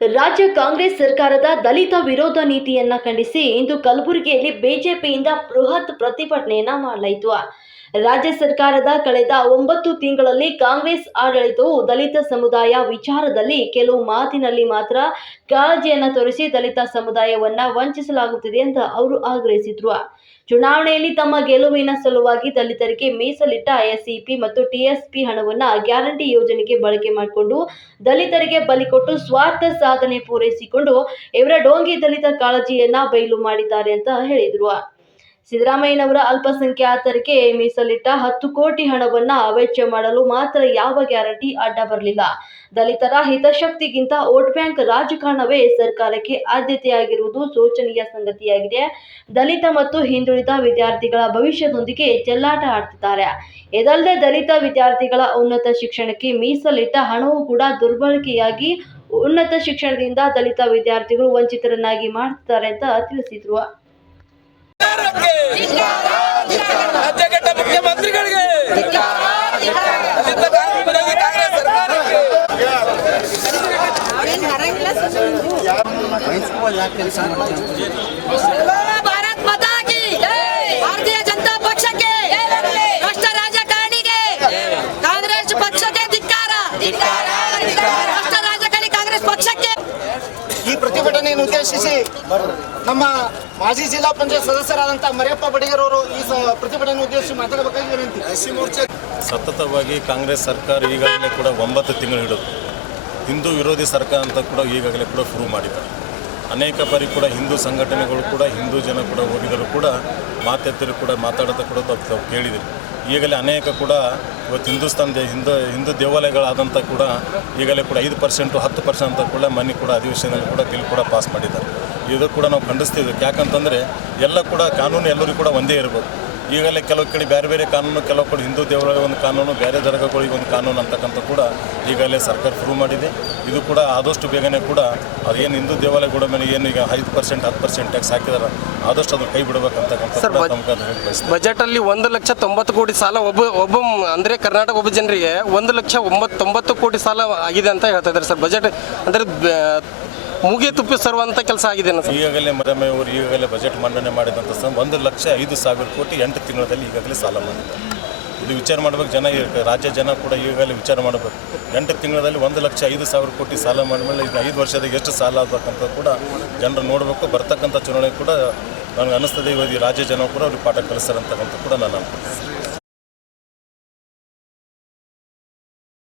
ರಾಜ್ಯ ಕಾಂಗ್ರೆಸ್ ಸರ್ಕಾರದ ದಲಿತ ವಿರೋಧ ನೀತಿಯನ್ನ ಖಂಡಿಸಿ ಇಂದು ಕಲಬುರಗಿಯಲ್ಲಿ ಬಿಜೆಪಿಯಿಂದ ಬೃಹತ್ ಪ್ರತಿಭಟನೆಯನ್ನ ಮಾಡಲಾಯಿತು ರಾಜ್ಯ ಸರ್ಕಾರದ ಕಳೆದ ಒಂಬತ್ತು ತಿಂಗಳಲ್ಲಿ ಕಾಂಗ್ರೆಸ್ ಆಡಳಿತವು ದಲಿತ ಸಮುದಾಯ ವಿಚಾರದಲ್ಲಿ ಕೆಲವು ಮಾತಿನಲ್ಲಿ ಮಾತ್ರ ಕಾಳಜಿಯನ್ನು ತೋರಿಸಿ ದಲಿತ ಸಮುದಾಯವನ್ನ ವಂಚಿಸಲಾಗುತ್ತಿದೆ ಅಂತ ಅವರು ಆಗ್ರಹಿಸಿದ್ರು. ಚುನಾವಣೆಯಲ್ಲಿ ತಮ್ಮ ಗೆಲುವಿನ ಸಲುವಾಗಿ ದಲಿತರಿಗೆ ಮೀಸಲಿಟ್ಟ ಎಸ್ಇಪಿ ಮತ್ತು ಟಿಎಸ್ಪಿ ಹಣವನ್ನ ಗ್ಯಾರಂಟಿ ಯೋಜನೆಗೆ ಬಳಕೆ ಮಾಡಿಕೊಂಡು ದಲಿತರಿಗೆ ಬಲಿ ಕೊಟ್ಟು ಸ್ವಾರ್ಥ ಸಾಧನೆ ಪೂರೈಸಿಕೊಂಡು ಇವರ ಡೋಂಗಿ ದಲಿತ ಕಾಳಜಿಯನ್ನ ಬಯಲು ಮಾಡಿದ್ದಾರೆ ಅಂತ ಹೇಳಿದ್ರು. ಸಿದ್ದರಾಮಯ್ಯನವರ ಅಲ್ಪಸಂಖ್ಯಾತರಿಗೆ ಮೀಸಲಿಟ್ಟ ಹತ್ತು ಕೋಟಿ ಹಣವನ್ನ ವೆಚ್ಚ ಮಾಡಲು ಮಾತ್ರ ಯಾವ ಗ್ಯಾರಂಟಿ ಅಡ್ಡ ಬರಲಿಲ್ಲ. ದಲಿತರ ಹಿತಶಕ್ತಿಗಿಂತ ವೋಟ್ ಬ್ಯಾಂಕ್ ರಾಜಕಾರಣವೇ ಸರ್ಕಾರಕ್ಕೆ ಆದ್ಯತೆಯಾಗಿರುವುದು ಶೋಚನೀಯ ಸಂಗತಿಯಾಗಿದೆ. ದಲಿತ ಮತ್ತು ಹಿಂದುಳಿದ ವಿದ್ಯಾರ್ಥಿಗಳ ಭವಿಷ್ಯದೊಂದಿಗೆ ಚೆಲ್ಲಾಟ ಆಡ್ತಿದ್ದಾರೆ. ಇದಲ್ಲದೆ ದಲಿತ ವಿದ್ಯಾರ್ಥಿಗಳ ಉನ್ನತ ಶಿಕ್ಷಣಕ್ಕೆ ಮೀಸಲಿಟ್ಟ ಹಣವೂ ಕೂಡ ದುರ್ಬಳಕೆಯಾಗಿ ಉನ್ನತ ಶಿಕ್ಷಣದಿಂದ ದಲಿತ ವಿದ್ಯಾರ್ಥಿಗಳು ವಂಚಿತರನ್ನಾಗಿ ಮಾಡ್ತಿದ್ದಾರೆ ಅಂತ ತಿಳಿಸಿದ್ರು. ರಾಜ್ಯಘಟ್ಟ ಮುಖ್ಯಮಂತ್ರಿಗಳಿಗೆ. ಕಾಂಗ್ರೆಸ್ ಸರ್ಕಾರಕ್ಕೆ. ಭಾರತ್ ಪ್ರತಿಭಟನೆಯನ್ನು ಉದ್ದೇಶಿಸಿ ನಮ್ಮ ಮಾಜಿ ಜಿಲ್ಲಾ ಪಂಚಾಯತ್ ಸದಸ್ಯರಾದಂತಹ ಮರಿಯಪ್ಪ ಬಡಿಗರವರು ಈ ಪ್ರತಿಭಟನೆ ಉದ್ದೇಶಿಸಿ ಮಾತಾಡಬೇಕಾಗಿ ಸತತವಾಗಿ ಕಾಂಗ್ರೆಸ್ ಸರ್ಕಾರ ಈಗಾಗಲೇ ಕೂಡ ಒಂಬತ್ತು ತಿಂಗಳು ಹಿಡಿದು ಹಿಂದೂ ವಿರೋಧಿ ಸರ್ಕಾರ ಅಂತ ಕೂಡ ಈಗಾಗಲೇ ಕೂಡ ಶುರು ಮಾಡಿದ್ದಾರೆ ಅನೇಕ ಬಾರಿ ಕೂಡ ಹಿಂದೂ ಸಂಘಟನೆಗಳು ಕೂಡ ಹಿಂದೂ ಜನ ಕೂಡ ಹೋಗಿದರೂ ಕೂಡ ಮಾತೆತ್ತರು ಕೂಡ ಮಾತಾಡೋದು ಕೂಡ ತಾವು ಈಗಲೇ ಅನೇಕ ಕೂಡ ಇವತ್ತು ಹಿಂದೂಸ್ತಾನ್ ಹಿಂದೂ ಹಿಂದೂ ದೇವಾಲಯಗಳಾದಂಥ ಕೂಡ ಈಗಲೇ ಕೂಡ ಐದು ಪರ್ಸೆಂಟು ಹತ್ತು ಪರ್ಸೆಂಟ್ ಅಂತ ಕೂಡ ಮನೆ ಕೂಡ ಅಧಿವೇಶನದಲ್ಲಿ ಕೂಡ ಬಿಲ್ ಕೂಡ ಪಾಸ್ ಮಾಡಿದ್ದಾರೆ. ಇದು ಕೂಡ ನಾವು ಖಂಡಿಸ್ತೀವಿ ಯಾಕಂತಂದರೆ ಎಲ್ಲ ಕೂಡ ಕಾನೂನು ಎಲ್ಲರಿಗೂ ಕೂಡ ಒಂದೇ ಇರ್ಬೋದು ಈಗಲೇ ಕೆಲವು ಕಡೆ ಬೇರೆ ಬೇರೆ ಕಾನೂನು ಕೆಲವು ಕಡೆ ಹಿಂದೂ ದೇವರ ಒಂದು ಕಾನೂನು ಬೇರೆ ದರ್ಗಗಳಿಗೆ ಒಂದು ಕಾನೂನು ಅಂತಕ್ಕಂಥ ಕೂಡ ಈಗಲೇ ಸರ್ಕಾರ ಶುರು ಮಾಡಿದೆ ಇದು ಕೂಡ ಆದಷ್ಟು ಬೇಗನೆ ಕೂಡ ಅದೇನು ಹಿಂದೂ ದೇವಾಲಯಗಳ ಮೇಲೆ ಏನು ಈಗ ಐದು ಪರ್ಸೆಂಟ್ ಹತ್ತು ಪರ್ಸೆಂಟ್ ಟ್ಯಾಕ್ಸ್ ಹಾಕಿದಾರೆ ಆದಷ್ಟು ಅದನ್ನು ಕೈ ಬಿಡಬೇಕಂತಕ್ಕಂಥ ಸರ್, ಕೂಡ ಬಜ್- ತಮ್ಗೆ ಅದು ಹೇಳಿ ಬಯಸ್ತೀನಿ. ಬಜೆಟ್ ಅಲ್ಲಿ ಒಂದು ಲಕ್ಷ ತೊಂಬತ್ತು ಕೋಟಿ ಸಾಲ ಒಬ್ಬ ಒಬ್ಬ ಅಂದರೆ ಕರ್ನಾಟಕ ಒಬ್ಬ ಜನರಿಗೆ ಒಂದು ಲಕ್ಷ ಒಂಬತ್ತು ತೊಂಬತ್ತು ಕೋಟಿ ಸಾಲ ಆಗಿದೆ ಅಂತ ಹೇಳ್ತಾ ಇದ್ದಾರೆ ಸರ್ ಬಜೆಟ್ ಅಂದ್ರೆ ಮುಗಿ ತುಪ್ಪಿ ಸರುವಂತ ಕೆಲಸ ಆಗಿದೆ ಈಗಾಗಲೇ ಮರಮೆ ಅವರು ಈಗಾಗಲೇ ಬಜೆಟ್ ಮಂಡನೆ ಮಾಡಿದಂಥ ಸಹ ಒಂದು ಲಕ್ಷ ಐದು ಸಾವಿರ ಕೋಟಿ ಎಂಟು ತಿಂಗಳಲ್ಲಿ ಈಗಾಗಲೇ ಸಾಲ ಮಾಡಿದ್ದಾರೆ. ಇದು ವಿಚಾರ ಮಾಡ್ಬೇಕು, ಜನ ರಾಜ್ಯ ಜನ ಕೂಡ ಈಗಾಗಲೇ ವಿಚಾರ ಮಾಡಬೇಕು. ಎಂಟು ತಿಂಗಳಲ್ಲಿ ಒಂದು ಲಕ್ಷ ಐದು ಸಾವಿರ ಕೋಟಿ ಸಾಲ ಮಾಡಿದ್ಮೇಲೆ ಇದು ಐದು ವರ್ಷದಾಗ ಎಷ್ಟು ಸಾಲ ಆಗ್ಬೇಕಂತ ಕೂಡ ಜನರು ನೋಡಬೇಕು. ಬರ್ತಕ್ಕಂಥ ಚುನಾವಣೆ ಕೂಡ ನನಗೆ ಅನ್ನಿಸ್ತದೆ ಈ ರಾಜ್ಯ ಜನ ಕೂಡ ಅವ್ರಿಗೆ ಪಾಠ ಕಲಿಸ್ತಾರೆ ಅಂತಕ್ಕಂಥ ಕೂಡ ನಾನು